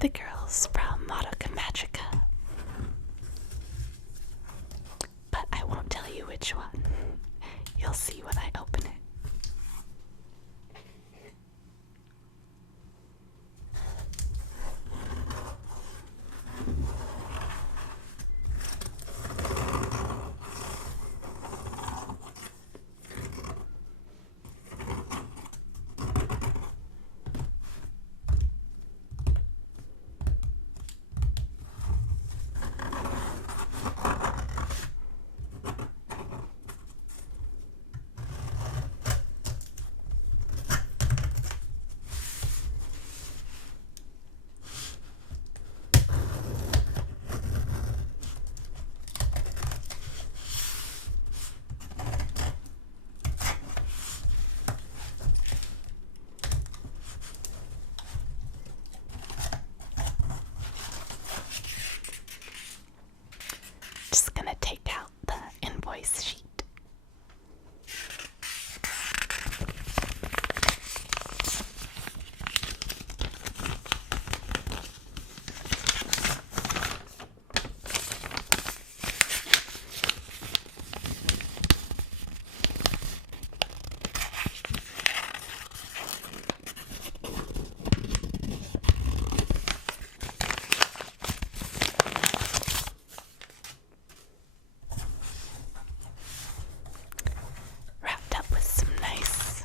the girls from Madoka Magica. But I won't tell you which one. You'll see when I open it. Just gonna take out the invoice sheet. Wrapped up with some nice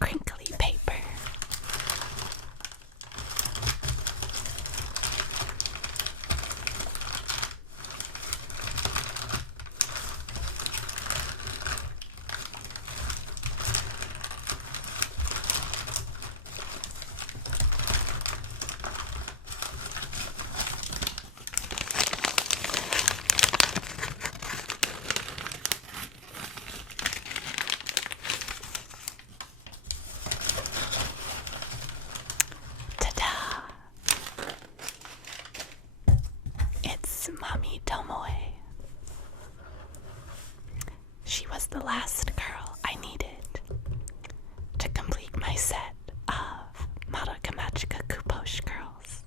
crinkly paper. Ta-da! It's Mami Tomoe. She was the last girl I needed to complete my set of Madoka Magica poche girls.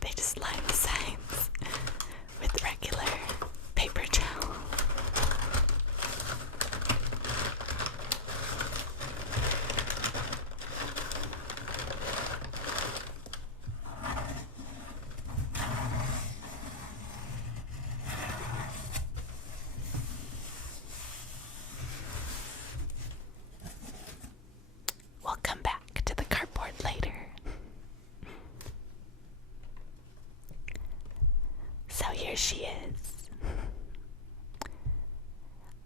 They just line the sides with regular paper towel. We'll come back to the cardboard later. So here she is.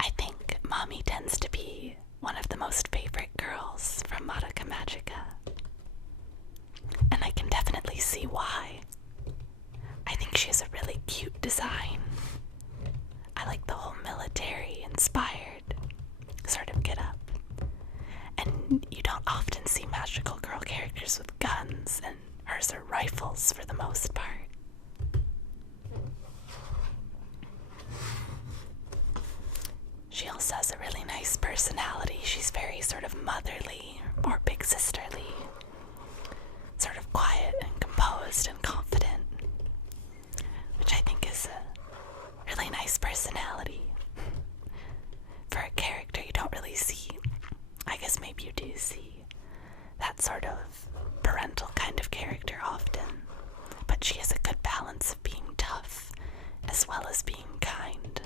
I think Mommy tends to be one of the most favorite girls from Madoka Magica. And I can definitely see why. I think she has a really cute design. I like the whole military inspired sort of get up. And you don't often see magical girl characters with guns, and hers are rifles for the most part. She also has a really nice personality. She's very sort of motherly or big sisterly, sort of quiet and composed and confident, which I think is a really nice personality for a character you don't really see. I guess maybe you do see that sort of parental kind of character often, but she has a good balance of being tough as well as being kind.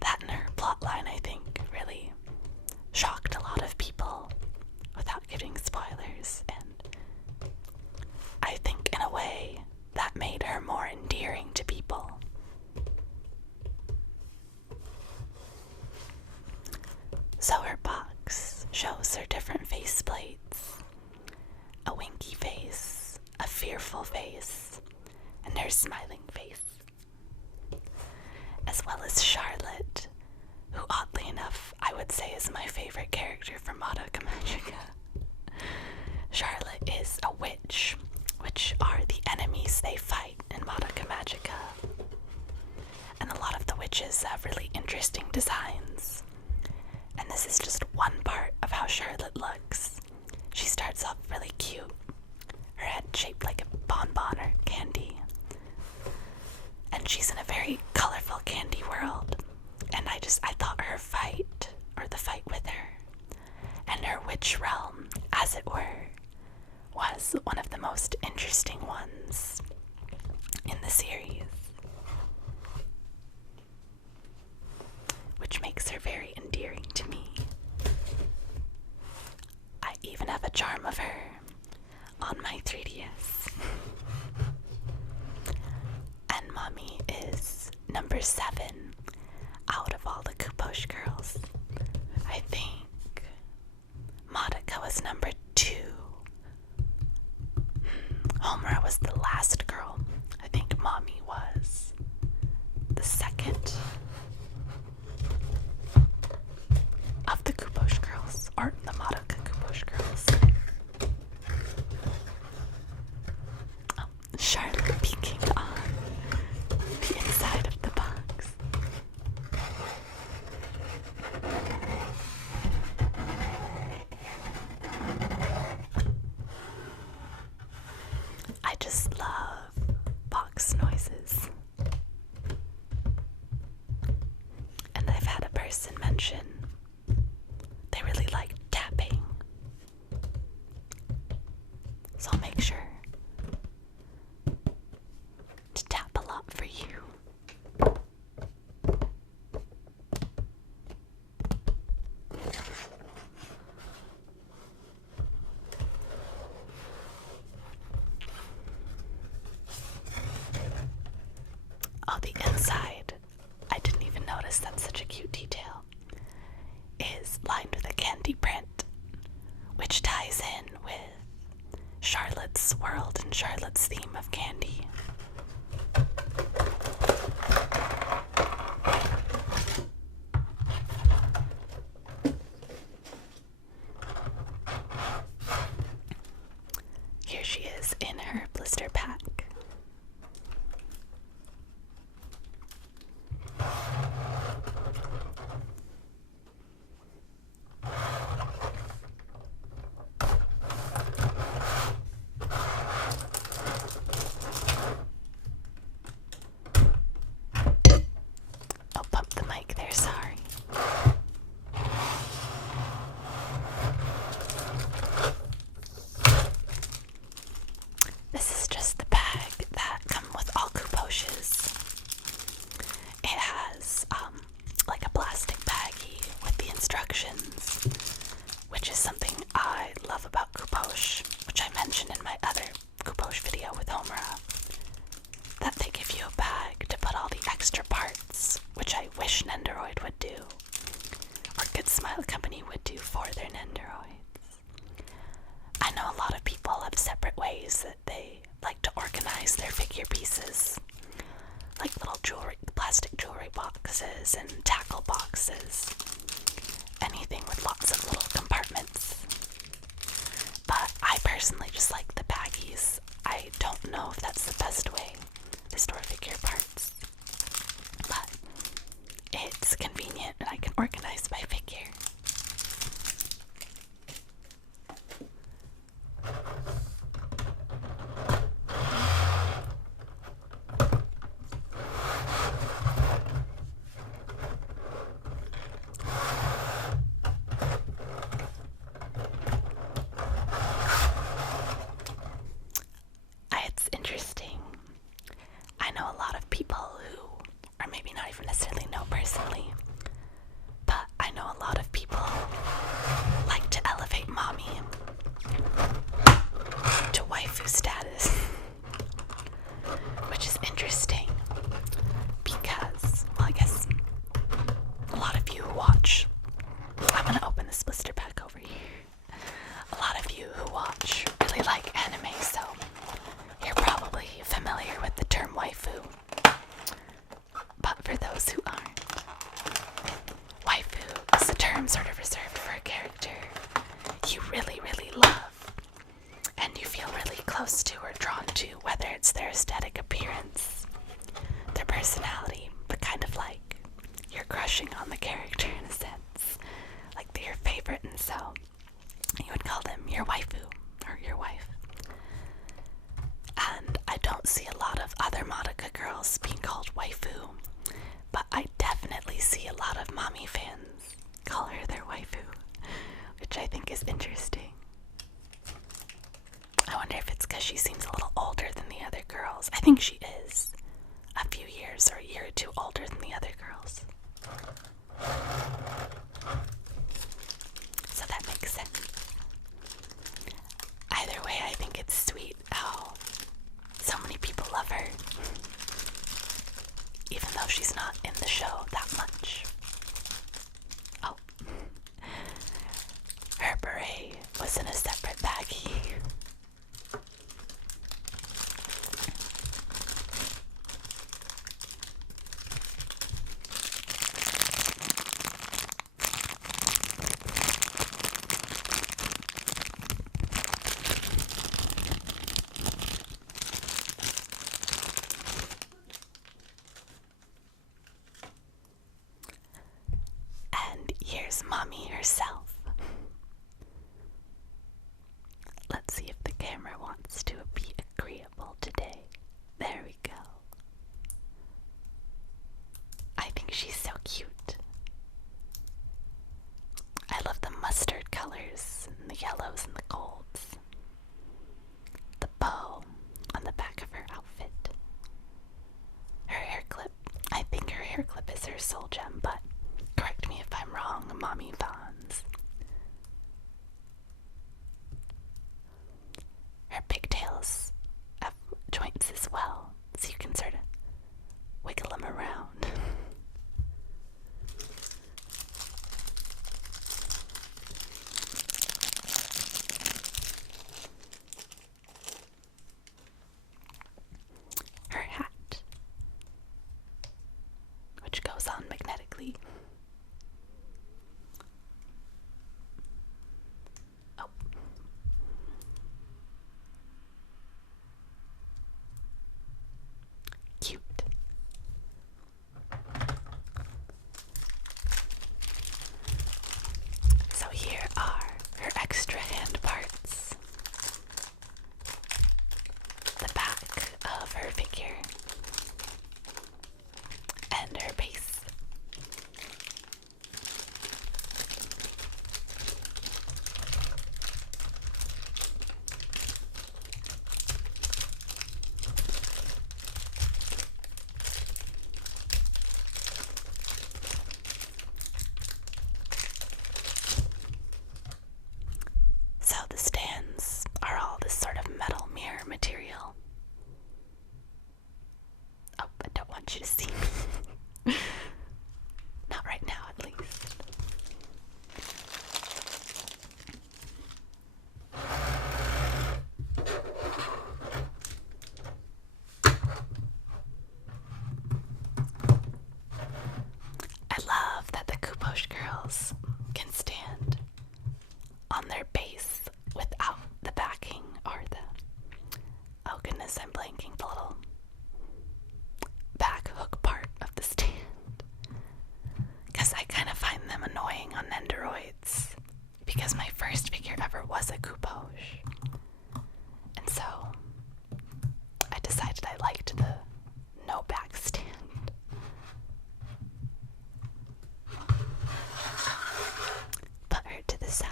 That and her plotline, I think, really shocked a lot of people without giving spoilers, and I think in a way that made her more endearing to people. So her box shows her different face plates, a winky face, a fearful face, and her smiling face, as well as Charlotte, who oddly enough I would say is my favorite character from Madoka Magica. Charlotte is a witch, which are the enemies they fight in Madoka Magica. witches have really interesting designs. And this is just one part of how Charlotte looks. She starts off really cute. Her head shaped like a bonbon or candy. And she's in a very colorful candy world. And I thought her fight, or the fight with her, and her witch realm, as it were, was one of the most interesting ones in the series. Which makes her very endearing to me. I even have a charm of her on my 3DS. And Mami is number 7 out of all the Kuposh girls. I think Madoka was number 2. Homura was the last girl. I think Mami was the second of the Kuposh girls, or the Madoka Kuposh girls. Oh, Charlotte peeking on the inside of the box. I just love box noises. And I've had a person mention they really like tapping. So I'll make sure to tap a lot for you. Oh, the inside, I didn't even notice that's such a cute detail, is lined with a candy print, which ties in with Charlotte's world and Charlotte's theme of candy. Here she is in her blister pack. Oh, bump the mic there, sorry. This is just the bag that comes with all Kuposhes. It has like a plastic baggie with the instructions, which is something I love about Kuposh, which I mentioned in my other Kuposh video with Homura, that they give you a bag to put all the extra parts, which I wish Nendoroid would do, or Good Smile Company would do for their Nendoroids. I know a lot of people have separate ways that they like to organize their figure pieces, like little jewelry, plastic jewelry boxes and tackle boxes, anything with lots of little compartments. But I personally just like the baggies. I don't know if that's the best way to store figure parts, but it's convenient and I can organize my figure. It's interesting. I know a lot of people who, or maybe not even necessarily know personally, but I know a lot of people like to elevate Mami to waifu status, which is interesting because, well, I guess a lot of you who watch, I'm gonna open this blister pack over here. A lot of you who watch really like anime, so you're probably familiar with the term waifu. But for those who aren't, waifu is a term sort of reserved for a character you really, really love, and you feel really close to or drawn to, whether it's their aesthetic appearance, think she is a few years or a year or two older than the other girls. So that makes sense. Either way, I think it's sweet how so many people love her, even though she's not in the show that much. Oh. Her beret was in a separate baggie. And here's Mommy herself. Let's see if the camera wants to be agreeable today. There we go. I think she's so cute. I love the mustard colors and the yellows and the golds. The bow on the back of her outfit. Her hair clip. I think her hair clip is her soul gem, but correct me if I'm wrong, Mommy Vons. Her pigtails have joints as well, so you can sort of wiggle them around. Her hat, which goes on magnetically. Oh. Cute. So here are her extra hand parts. The back of her figure and her base. So the stands are all this sort of metal mirror material. Oh, I don't want you to see me. Not right now, at least. I love that the Kuposh girls can stand on their base without the backing or the, oh goodness, I'm blanking, the little back hook part of the stand. Because I kind of find them annoying on Nendoroids, because my first figure ever was a Kuposh. And so I decided I liked the no back stand. Put her to the side.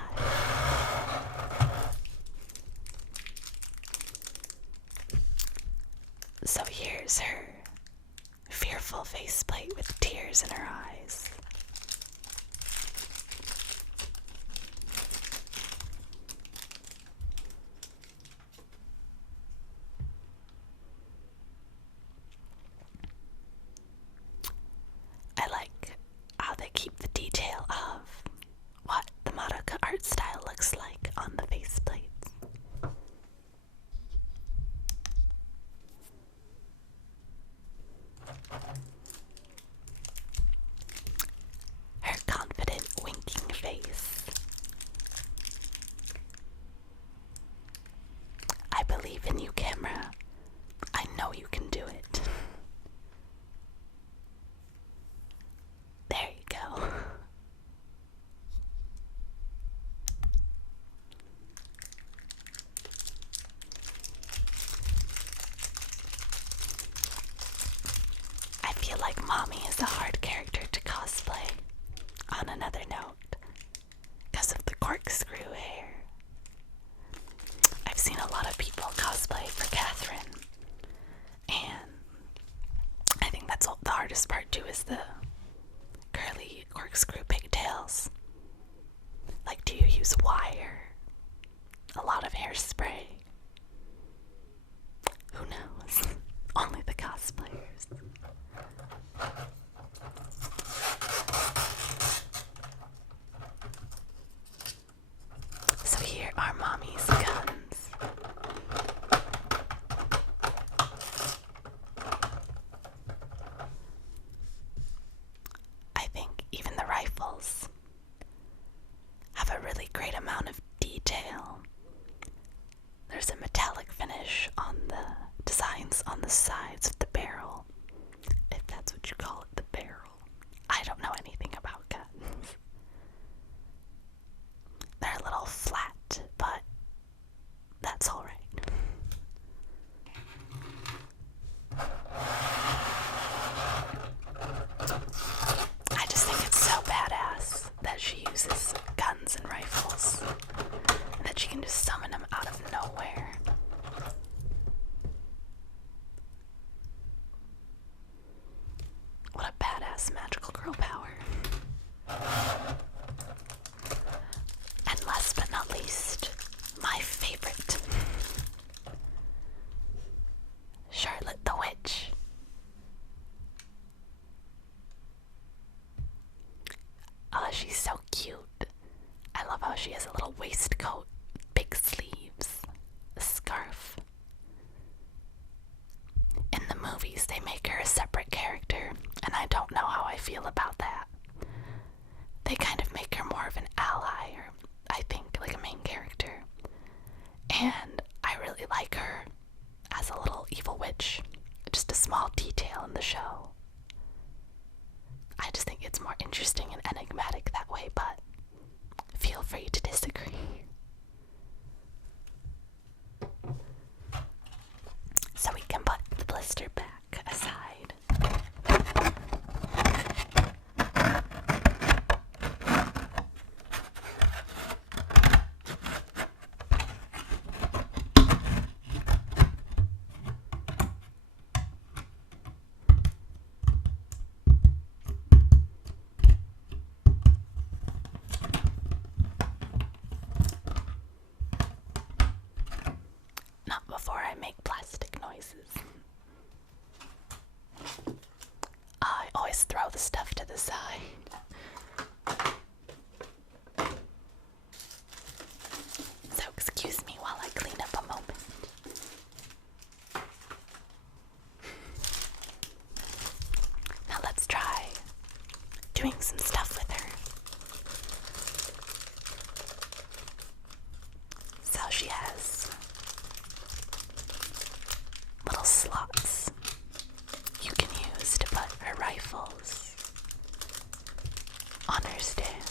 So here's her fearful faceplate with tears in her eyes. I like how they keep the detail of what the Madoka art style looks like on the faceplates. Her confident winking face. I believe in you, camera. I know you can do it. There you go. I feel like Mommy is a hard character to cosplay, on another note, because of the corkscrew hair. I've seen a lot of people cosplay for Catherine, and use wire, a lot of hairspray. Who knows? Only the cosplayers. So here are Mommy's guns. I think even the rifles have a really great amount of detail. There's a metallic finish on the designs on the sides of the barrel, if that's what you call it, the barrel. I don't know anything about guns. They're a little flat, but that's alright. I just think it's so badass that she uses guns and rifles, and that she can just summon them out of nowhere. What a badass magical girl power. And last but not least, my favorite, Charlotte the Witch. Oh, she's so cute. I love how she has a little waistcoat, big sleeves, a scarf. In the movies, they make her a separate character, and I don't know how I feel about that. They kind of make her more of an ally, or I think like a main character. And I really like her as a little evil witch. Just a small detail in the show. I just think it's more interesting and enigmatic that way, but feel free to disagree. So we can put the blister back aside. Not before I make plastic noises. I always throw the stuff to the side. So excuse me while I clean up a moment. Now let's try doing some stuff with her. So she has little slots you can use to put her rifles on her stand.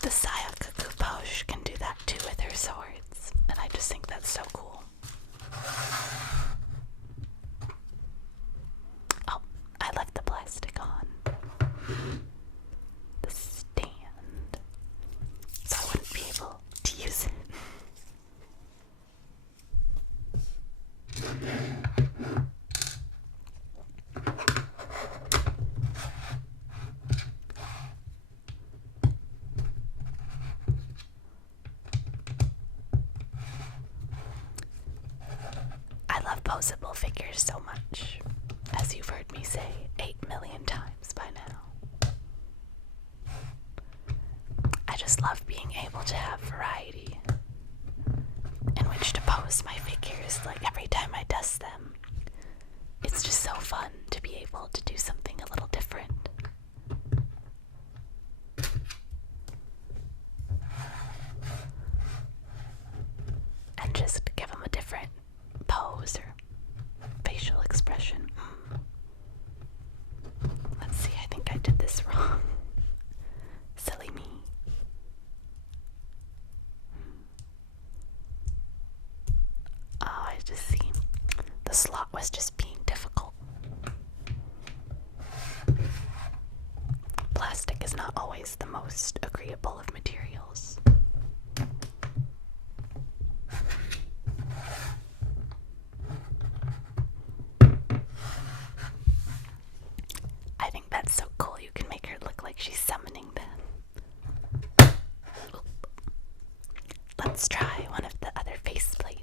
The Sayakaku poche can do that too with her swords, and I just think that's so cool. Oh, I left the plastic on the stand, so I wouldn't be able to use it. I love posable figures so much, as you've heard me say 8 million times by now. I just love being able to have variety in which to pose my figures, like every time I dust them. It's just so fun to be able to do something a little different. And just give them a different pose or facial expression. Let's see, I think I did this wrong. Silly me. Oh, I just see. The slot was just being difficult. Plastic is not always the most agreeable of materials. I think that's so cool. You can make her look like she's summoning them. let's try one of the other face plates.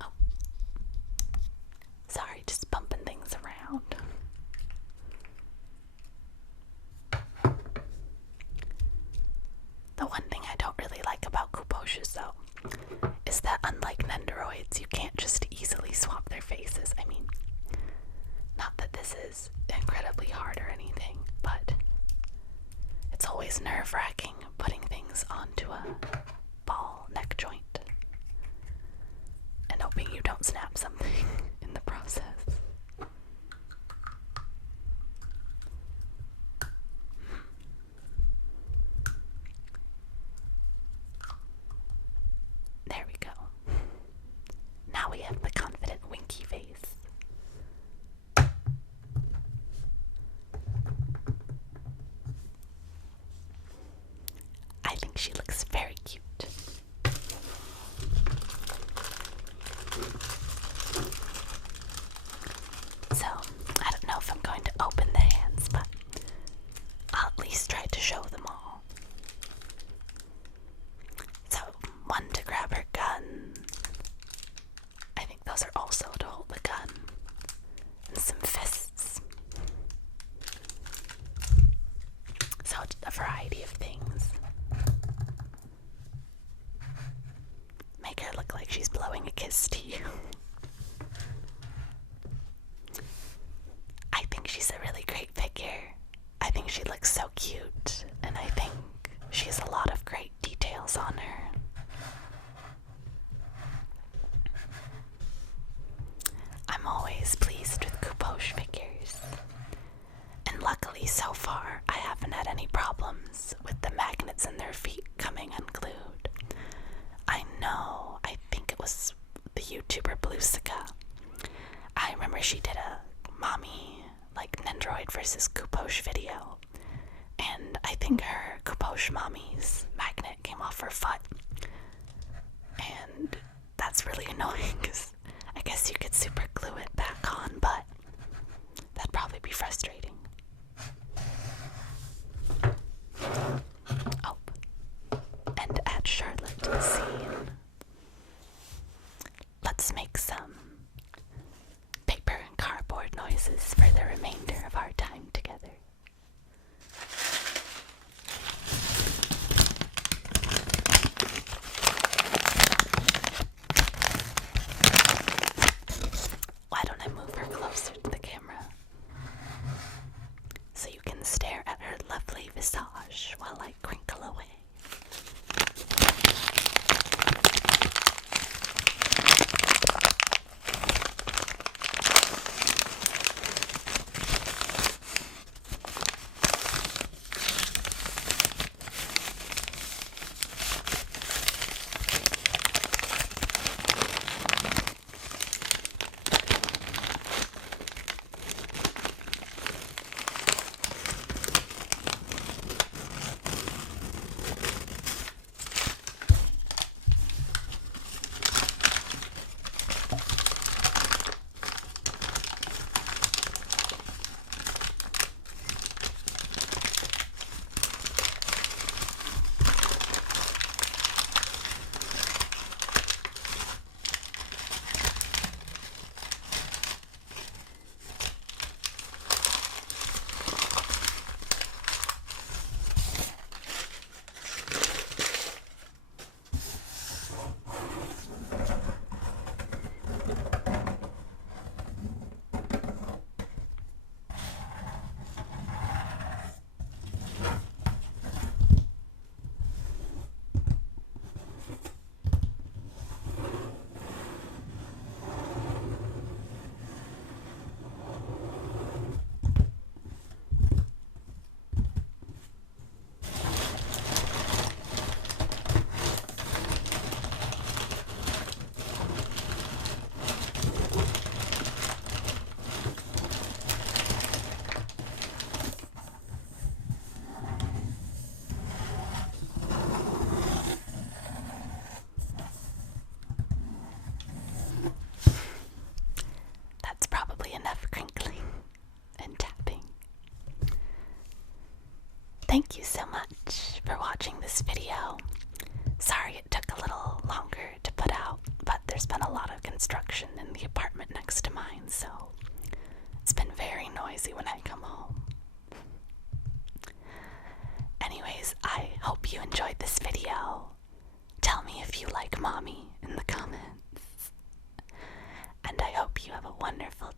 Oh. Sorry, just bumping things around. The one thing I don't really like about poches, though, is that unlike Nendoroids, you can't just easily swap their faces. I mean, not that this is incredibly hard or anything, but it's always nerve-wracking putting things onto a ball neck joint and hoping you don't snap something in the process. There we go. Now we have the confident winky face. I think she looks very cute. So, I don't know if I'm going to open the hands, but I'll at least try to show them all. So, one to grab her gun. I think those are also to hold the gun. And some fists. So, a variety of things. Make her look like she's blowing a kiss to you. I think she's a really great figure. I think she looks so cute, and I think she has a lot of great details on her. I'm always pleased with poche figures, and luckily so far I haven't had any problems with the magnets in their feet coming unglued. I know, I think it was the YouTuber Bluesica. I remember she did a Mami, like Nendoroid versus poche video, and I think her poche Mami's magnet came off her foot, and that's really annoying because I guess you could super glue it back on, but that'd probably be frustrating. Oh, and add Charlotte to the scene. Let's make some paper and cardboard noises for the remainder of our time together. thank you so much for watching this video. Sorry it took a little longer to put out, but there's been a lot of construction in the apartment next to mine, so it's been very noisy when I come home. Anyways, I hope you enjoyed this video. Tell me if you like Mommy in the comments. And I hope you have a wonderful